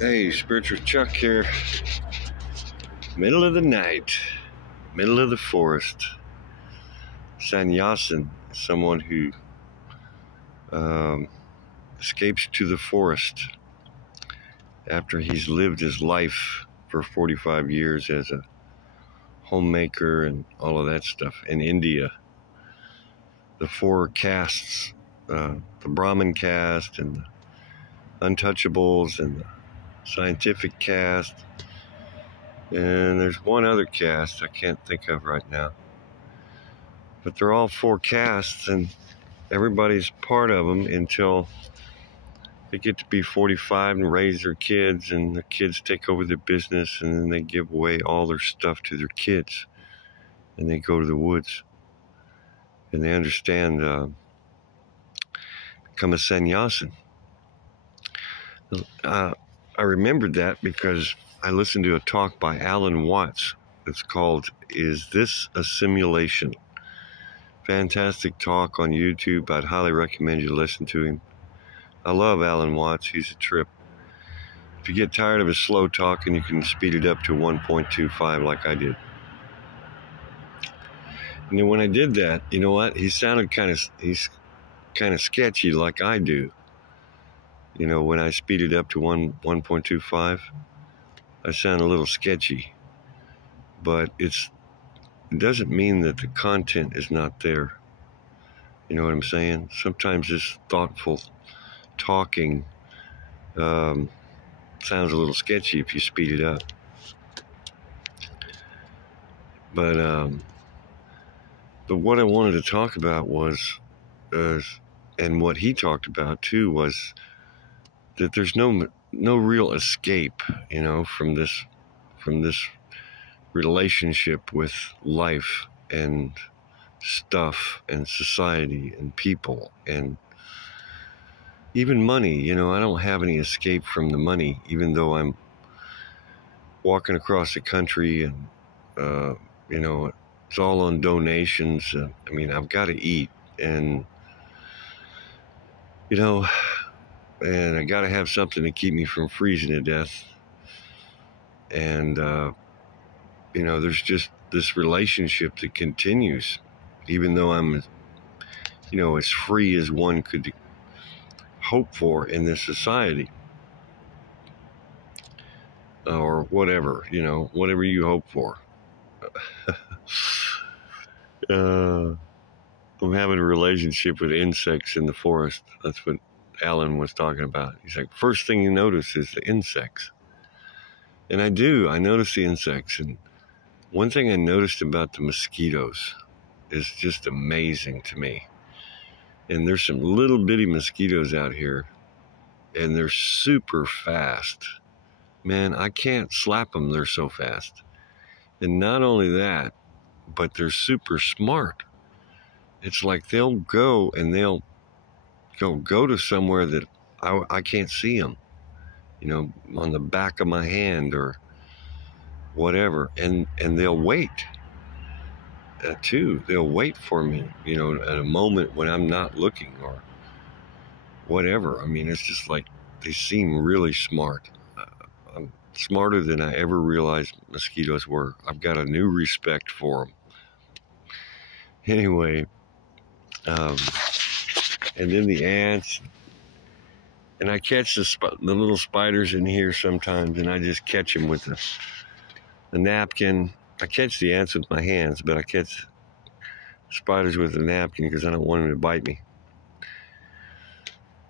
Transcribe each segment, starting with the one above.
Hey, Spiritual Chuck here. Middle of the night, middle of the forest. Sannyasin, someone who escapes to the forest after he's lived his life for 45 years as a homemaker and all of that stuff in India. The four castes, the Brahmin caste and the Untouchables and the Scientific caste, and there's one other caste I can't think of right now, but they're all four castes and everybody's part of them until they get to be 45 and raise their kids, and the kids take over their business, and then they give away all their stuff to their kids, and they go to the woods, and they understand, become a sannyasin. I remembered that because I listened to a talk by Alan Watts. It's called, "Is This a Simulation?" Fantastic talk on YouTube. I'd highly recommend you listen to him. I love Alan Watts. He's a trip. If you get tired of his slow talking, you can speed it up to 1.25 like I did. And then when I did that, you know what? He's kind of sketchy like I do. You know, when I speed it up to 1.25, I sound a little sketchy. But it doesn't mean that the content is not there. You know what I'm saying? Sometimes this thoughtful talking sounds a little sketchy if you speed it up. But what I wanted to talk about was, and what he talked about too, was that there's no real escape, you know, from this relationship with life and stuff and society and people and even money. You know, I don't have any escape from the money, even though I'm walking across the country and you know, it's all on donations. I mean, I've got to eat, and you know, and I got to have something to keep me from freezing to death. And you know, there's just this relationship that continues, even though I'm, you know, as free as one could hope for in this society, or whatever, you know, whatever you hope for. I'm having a relationship with insects in the forest. That's what Alan was talking about. He's like, first thing you notice is the insects. And I notice the insects. And one thing I noticed about the mosquitoes is just amazing to me. And there's some little bitty mosquitoes out here, and they're super fast. Man, I can't slap them. They're so fast. And not only that, but they're super smart. It's like they'll go to somewhere that I can't see them, you know, on the back of my hand or whatever, and they'll wait too. They'll wait for me, you know, at a moment when I'm not looking or whatever. I mean, it's just like they seem really smart. I'm smarter than I ever realized mosquitoes were. I've got a new respect for them. Anyway, and then the ants, and I catch the little spiders in here sometimes, and I just catch them with a napkin. I catch the ants with my hands, but I catch spiders with a napkin because I don't want them to bite me.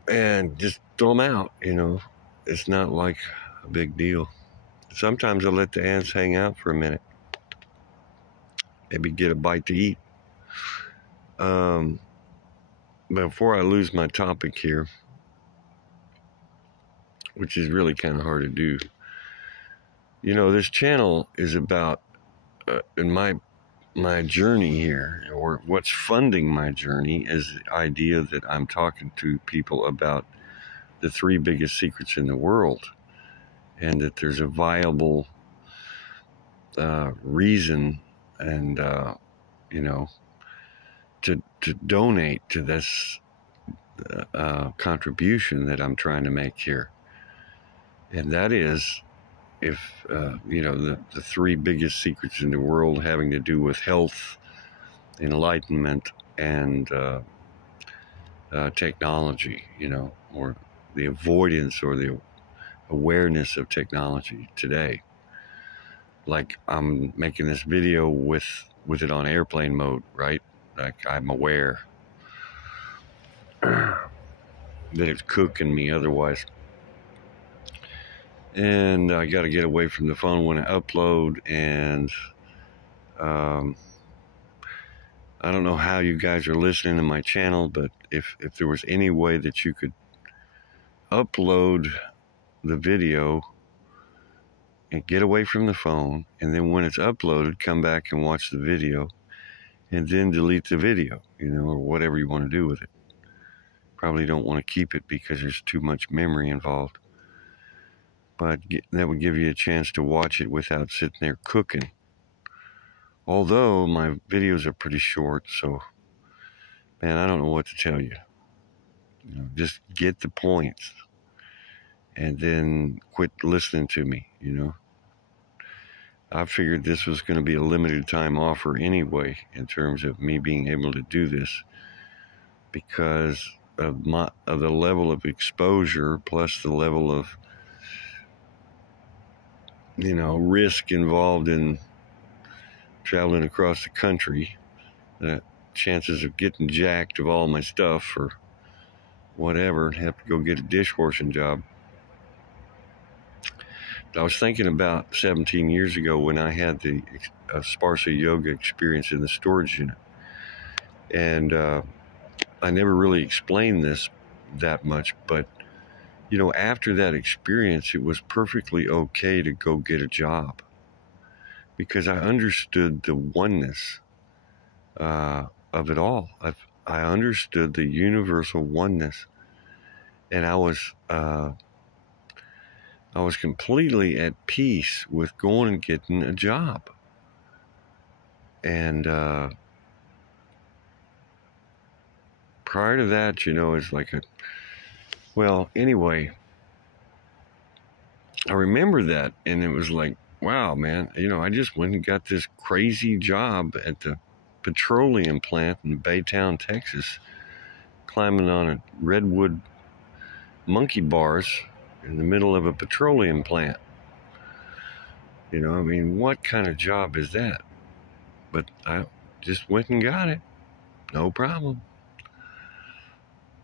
And just throw them out, you know. It's not like a big deal. Sometimes I let the ants hang out for a minute. Maybe get a bite to eat. Before I lose my topic here, which is really kind of hard to do, you know, this channel is about, in my journey here, or what's funding my journey, is the idea that I'm talking to people about the 3 biggest secrets in the world, and that there's a viable reason and you know, to donate to this contribution that I'm trying to make here. And that is, if the three biggest secrets in the world having to do with health, enlightenment, and technology, or the avoidance or the awareness of technology today. Like, I'm making this video with it on airplane mode, right? Like, I'm aware that it's cooking me otherwise. And I got to get away from the phone when I upload. And I don't know how you guys are listening to my channel, but if there was any way that you could upload the video and get away from the phone, and then when it's uploaded, come back and watch the video, and then delete the video, or whatever you want to do with it. Probably don't want to keep it because there's too much memory involved. But that would give you a chance to watch it without sitting there cooking. Although my videos are pretty short, so, man, I don't know what to tell you. Just get the points and then quit listening to me, I figured this was going to be a limited time offer anyway, in terms of me being able to do this, because of the level of exposure plus the level of risk involved in traveling across the country, the chances of getting jacked of all my stuff or whatever, and have to go get a dishwashing job. I was thinking about 17 years ago when I had the Sparsa yoga experience in the storage unit. And I never really explained this that much, but, after that experience, it was perfectly okay to go get a job, because I understood the oneness of it all. I understood the universal oneness, and I was completely at peace with going and getting a job. And prior to that, it's like anyway, I remember that, and it was like, wow, man, I just went and got this crazy job at the petroleum plant in Baytown, Texas, climbing on a redwood monkey bars in the middle of a petroleum plant. What kind of job is that? But I just went and got it. No problem.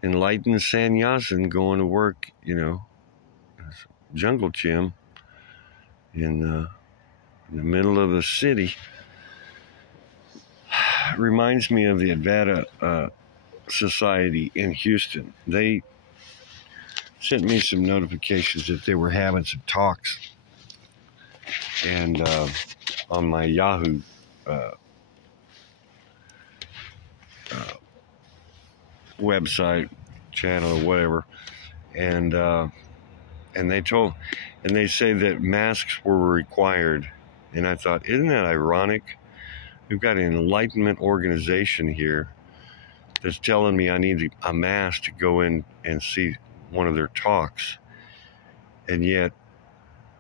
Enlightened sannyasin, going to work, jungle gym in the middle of the city. Reminds me of the Advaita Society in Houston. They sent me some notifications that they were having some talks, and on my Yahoo website, channel, or whatever, and they say that masks were required. And I thought, isn't that ironic? We've got an enlightenment organization here that's telling me I need a mask to go in and see one of their talks, and yet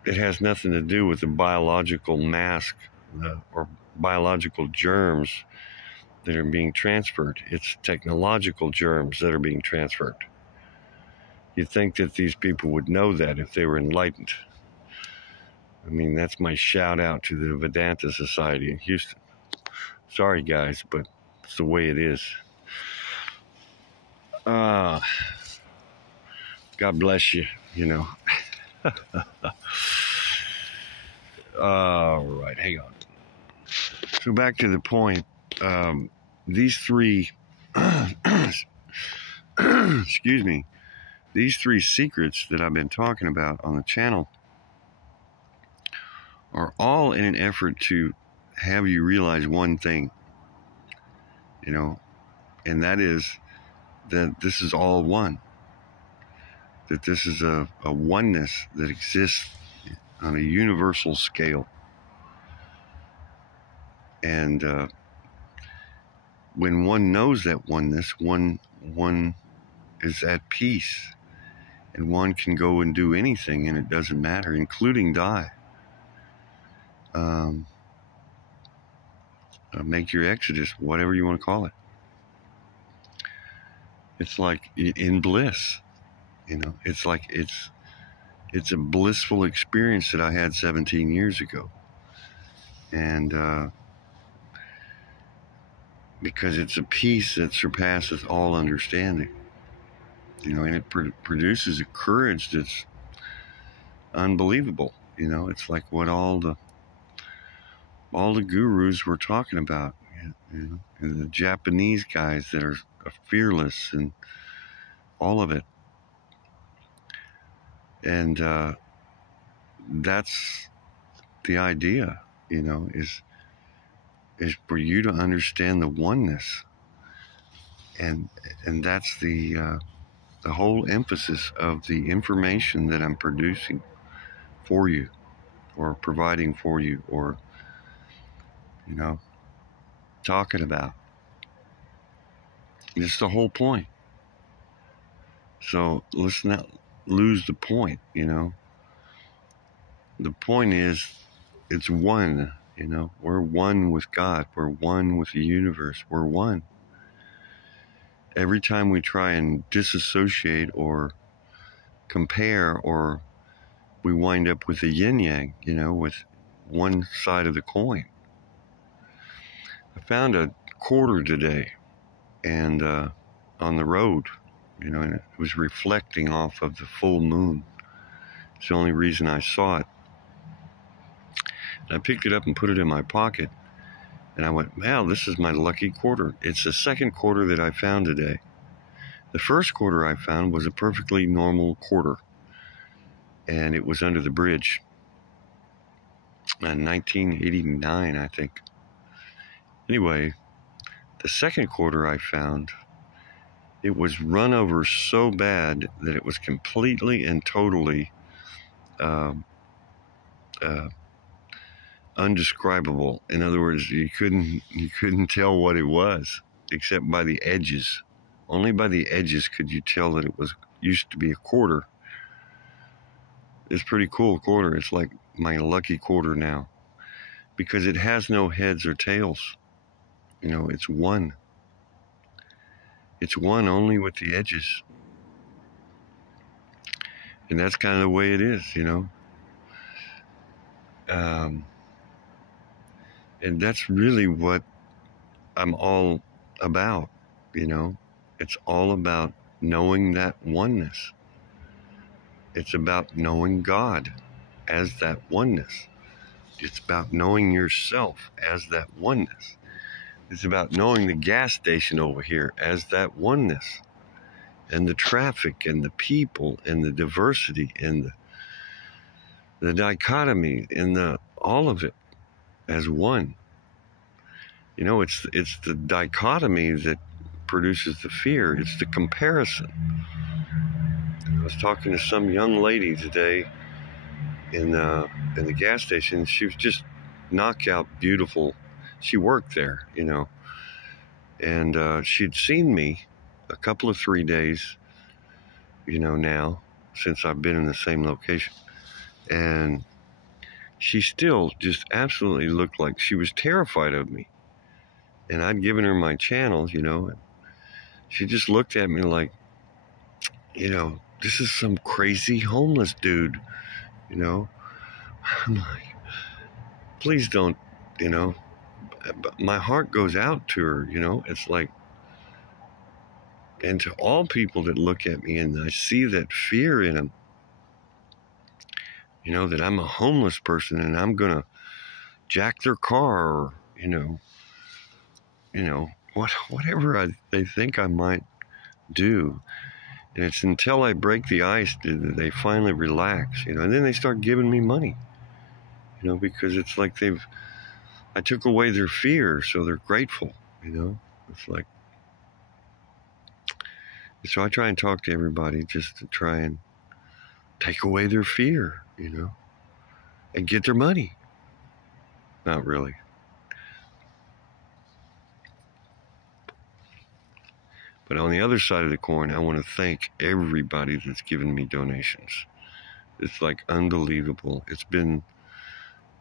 it has nothing to do with the biological mask or biological germs that are being transferred. It's technological germs that are being transferred. You'd think that these people would know that if they were enlightened. That's my shout out to the Vedanta Society in Houston. Sorry, guys, but it's the way it is. God bless you, All right, hang on. So back to the point. These three, excuse me, these three secrets that I've been talking about on the channel are all in an effort to have you realize one thing, and that is that this is all one, that this is a oneness that exists on a universal scale. And when one knows that oneness, one is at peace and one can go and do anything, and it doesn't matter, including die. Make your exodus, whatever you want to call it. It's like in bliss, It's like it's a blissful experience that I had 17 years ago, and because it's a peace that surpasses all understanding, and it produces a courage that's unbelievable. It's like what all the gurus were talking about, and the Japanese guys that are fearless and all of it. And that's the idea, is for you to understand the oneness, and that's the whole emphasis of the information that I'm producing for you, or providing for you, or talking about. It's the whole point. So let's not lose the point. The point is, it's one. We're one with God. We're one with the universe. We're one. Every time we try and disassociate or compare, or we wind up with the yin yang, with one side of the coin. I found a quarter today, and on the road, and it was reflecting off of the full moon. It's the only reason I saw it. And I picked it up and put it in my pocket, and I went, wow, this is my lucky quarter. It's the second quarter that I found today. The first quarter I found was a perfectly normal quarter, and it was under the bridge in 1989, I think. Anyway, the second quarter I found, it was run over so bad that it was completely and totally undescribable. In other words, you couldn't tell what it was, except by the edges. Only by the edges could you tell that it used to be a quarter. It's a pretty cool quarter. It's like my lucky quarter now, because it has no heads or tails. It's one. It's one only with the edges. And that's kind of the way it is, and that's really what I'm all about, It's all about knowing that oneness. It's about knowing God as that oneness. It's about knowing yourself as that oneness. It's about knowing the gas station over here as that oneness, and the traffic and the people and the diversity and the dichotomy and all of it as one. It's the dichotomy that produces the fear. It's the comparison. I was talking to some young lady today in the gas station. She was just knockout beautiful. She worked there, and she'd seen me a couple of 3 days, now, since I've been in the same location. And she still just absolutely looked like she was terrified of me. And I'd given her my channels, and she just looked at me like, this is some crazy homeless dude, I'm like, please don't, my heart goes out to her, it's like, and to all people that look at me and I see that fear in them, that I'm a homeless person and I'm going to jack their car, or, whatever they think I might do. And it's until I break the ice that they finally relax, and then they start giving me money, because it's like I took away their fear, so they're grateful, It's like, so I try and talk to everybody just to try and take away their fear, and get their money. Not really. But on the other side of the coin, I want to thank everybody that's given me donations. It's like unbelievable. It's been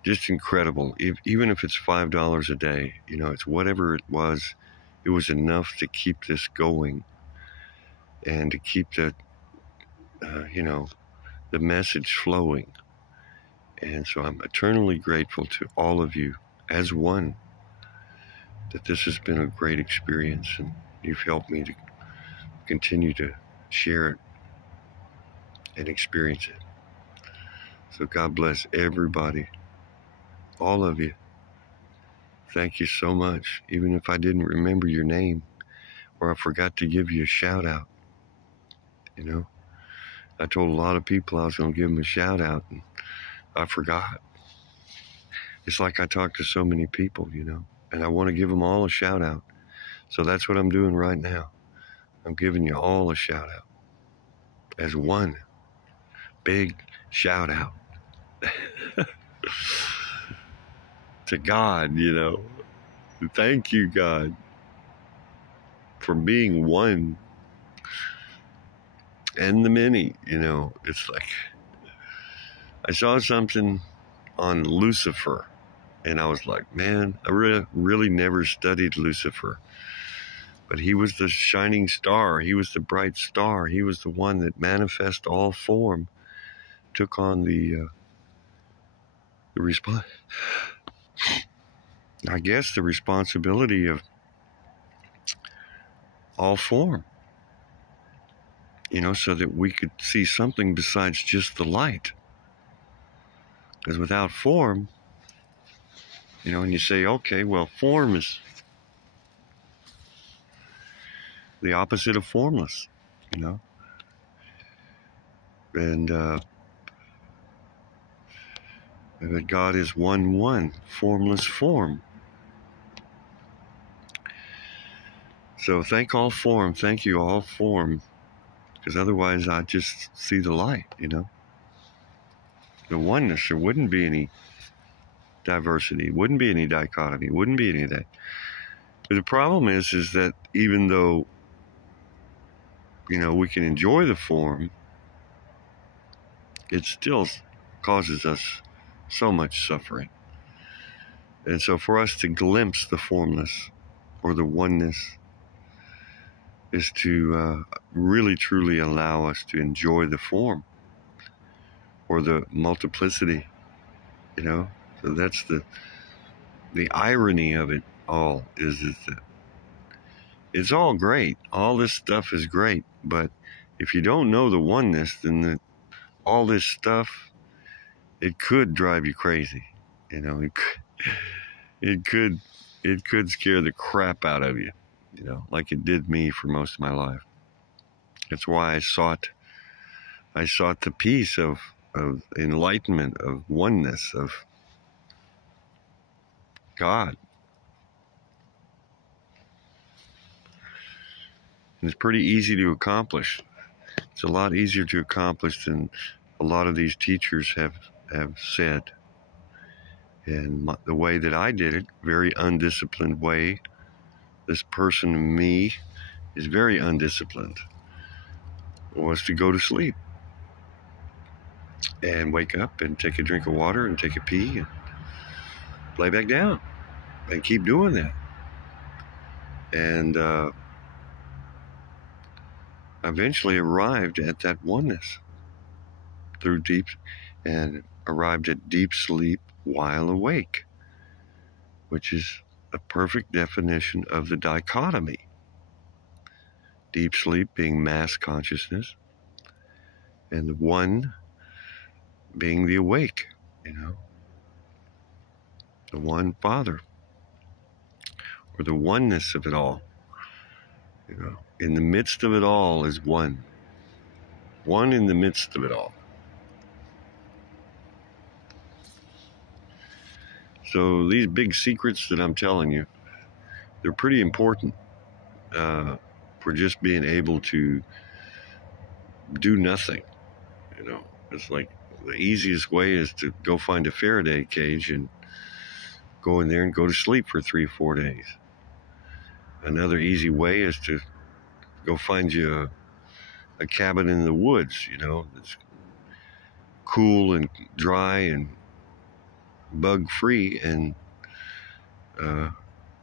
just incredible. Even if it's $5 a day, it's whatever it was enough to keep this going and to keep the message flowing. And so I'm eternally grateful to all of you as one, that this has been a great experience, and you've helped me to continue to share it and experience it. So God bless everybody, all of you. Thank you so much. Even if I didn't remember your name or I forgot to give you a shout out, I told a lot of people I was going to give them a shout out, and I forgot. It's like I talk to so many people, and I want to give them all a shout out. So that's what I'm doing right now. I'm giving you all a shout out as one big shout out to God, Thank you, God, for being one and the many, It's like I saw something on Lucifer, and I was like, man, I really never studied Lucifer. But he was the shining star. He was the bright star. He was the one that manifest all form, took on the response. I guess the responsibility of all form, so that we could see something besides just the light. Because without form, and you say, okay, well, form is the opposite of formless, and that God is one, formless form. So thank all form, thank you all form, because otherwise I just see the light, the oneness. There wouldn't be any diversity, wouldn't be any dichotomy, wouldn't be any of that. But the problem is that even though, we can enjoy the form, it still causes us so much suffering. And so for us to glimpse the formless or the oneness is to really truly allow us to enjoy the form or the multiplicity, So that's the irony of it all is that it's all great. All this stuff is great, but if you don't know the oneness, then all this stuff, it could drive you crazy. It could scare the crap out of you, like it did me for most of my life. That's why I sought the peace of enlightenment, of oneness, of God. And it's pretty easy to accomplish. It's a lot easier to accomplish than a lot of these teachers have said. And the way that I did it, very undisciplined way, this person, me, is very undisciplined, was to go to sleep and wake up and take a drink of water and take a pee and lay back down and keep doing that. And eventually arrived at that oneness arrived at deep sleep while awake, which is a perfect definition of the dichotomy. Deep sleep being mass consciousness, and the one being the awake, the one Father, or the oneness of it all. In the midst of it all is one in the midst of it all. So these big secrets that I'm telling you, they're pretty important for just being able to do nothing. It's like the easiest way is to go find a Faraday cage and go in there and go to sleep for 3 or 4 days. Another easy way is to go find you a cabin in the woods, you know, it's cool and dry and bug free, and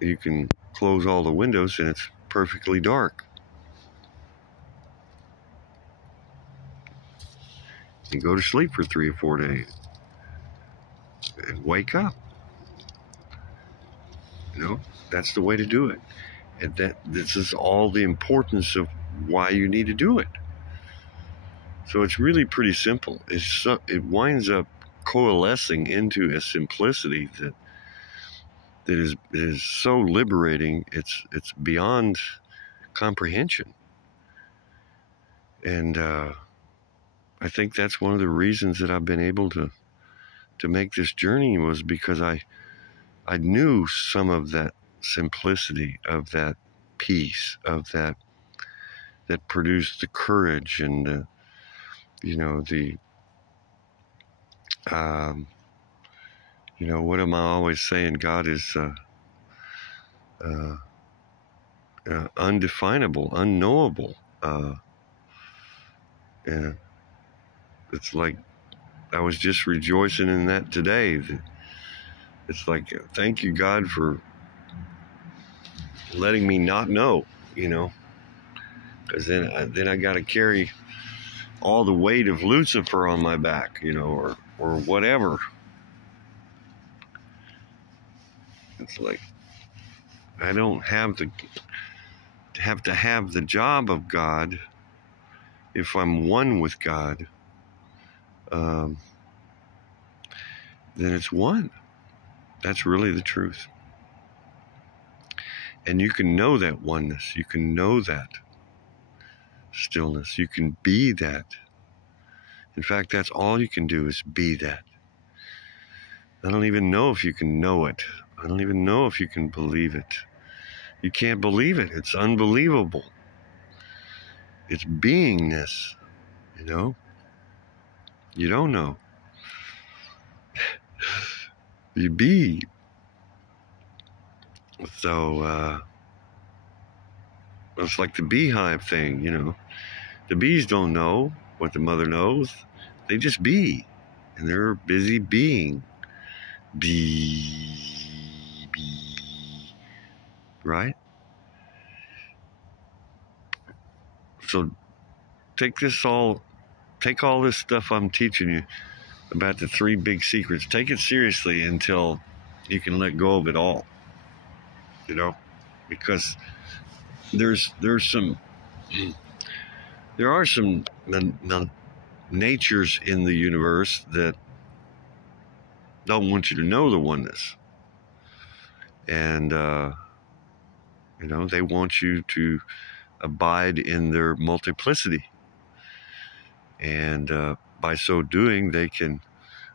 you can close all the windows and it's perfectly dark. You go to sleep for 3 or 4 days and wake up. You know, that's the way to do it. And this is all the importance of why you need to do it. So it's really pretty simple. It winds up coalescing into a simplicity that is so liberating. It's beyond comprehension. And I think that's one of the reasons that I've been able to make this journey, was because I knew some of that simplicity, of that peace, of that produced the courage and you know, you know, what am I always saying? God is undefinable, unknowable. And it's like I was just rejoicing in that today. It's like, thank you, God, for letting me not know, you know, because then I got to carry all the weight of Lucifer on my back, you know, or whatever. It's like I don't have to have the job of God. If I'm one with God, then it's one. That's really the truth. And you can know that oneness. You can know that stillness. You can be that. In fact, that's all you can do, is be that. I don't even know if you can know it. I don't even know if you can believe it. You can't believe it. It's unbelievable. It's beingness, you know? You don't know. You be. So, it's like the beehive thing, you know. The bees don't know what the mother knows. They just be. And they're busy being. Bee. Right? So take all this stuff I'm teaching you about the 3 big secrets. Take it seriously until you can let go of it all. You know? Because there are some natures in the universe that don't want you to know the oneness. And, you know, they want you to abide in their multiplicity. And by so doing, they can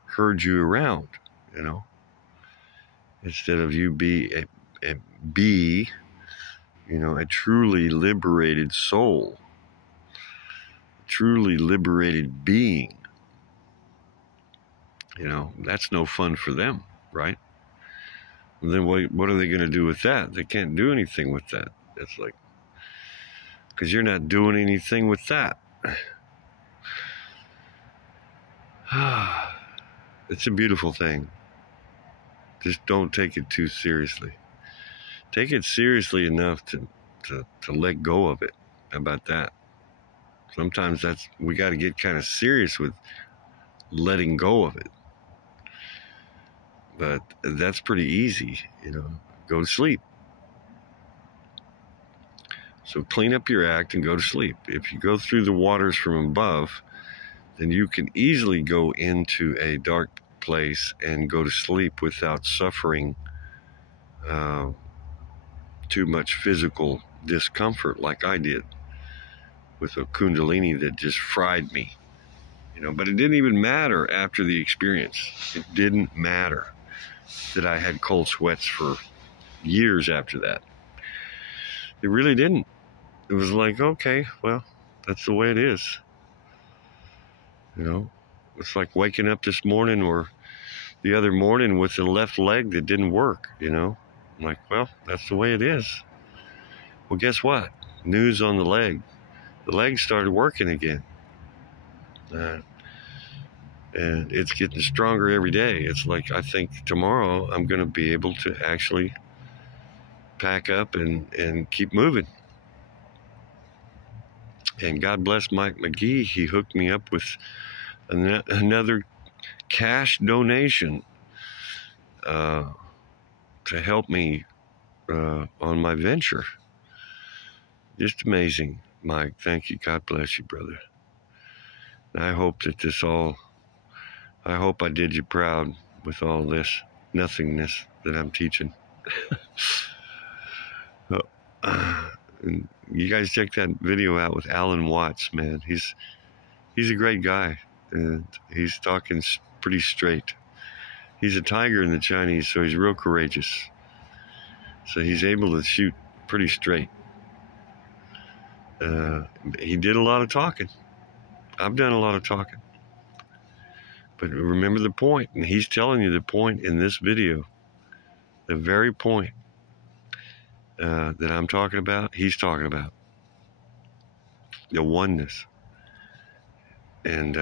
herd you around, you know, instead of you be you know, a truly liberated soul, truly liberated being. You know, that's no fun for them, right? And then what are they going to do with that? They can't do anything with that. It's like, because you're not doing anything with that. It's a beautiful thing. Just don't take it too seriously. Take it seriously enough to let go of it. How about that? Sometimes we got to get kind of serious with letting go of it. But that's pretty easy, you know. Go to sleep. So clean up your act and go to sleep. If you go through the waters from above, then you can easily go into a dark place and go to sleep without suffering too much physical discomfort like I did with a kundalini that just fried me. You know, but it didn't even matter after the experience. It didn't matter that I had cold sweats for years after that. It really didn't. It was like, okay, well, that's the way it is. You know, it's like waking up this morning or the other morning with the left leg that didn't work, you know. I'm like, well, that's the way it is. Well, guess what? news on the leg. The leg started working again. And it's getting stronger every day. It's like, I think tomorrow I'm going to be able to actually pack up and keep moving. And God bless Mike McGee. He hooked me up with another cash donation to help me on my venture. Just amazing, Mike. Thank you. God bless you, brother. And I hope that I hope I did you proud with all this nothingness that I'm teaching. And you guys check that video out with Alan Watts, man. He's a great guy, and he's talking pretty straight. He's a tiger in the Chinese, so he's real courageous. So he's able to shoot pretty straight. He did a lot of talking. I've done a lot of talking. But remember the point, and he's telling you the point in this video. The very point that I'm talking about, he's talking about. The oneness. And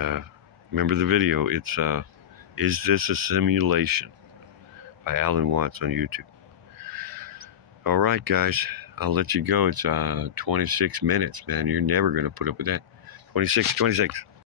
remember the video, it's Is This a Simulation? By Alan Watts on YouTube. All right, guys, I'll let you go. It's 26 minutes, man. You're never going to put up with that. 26.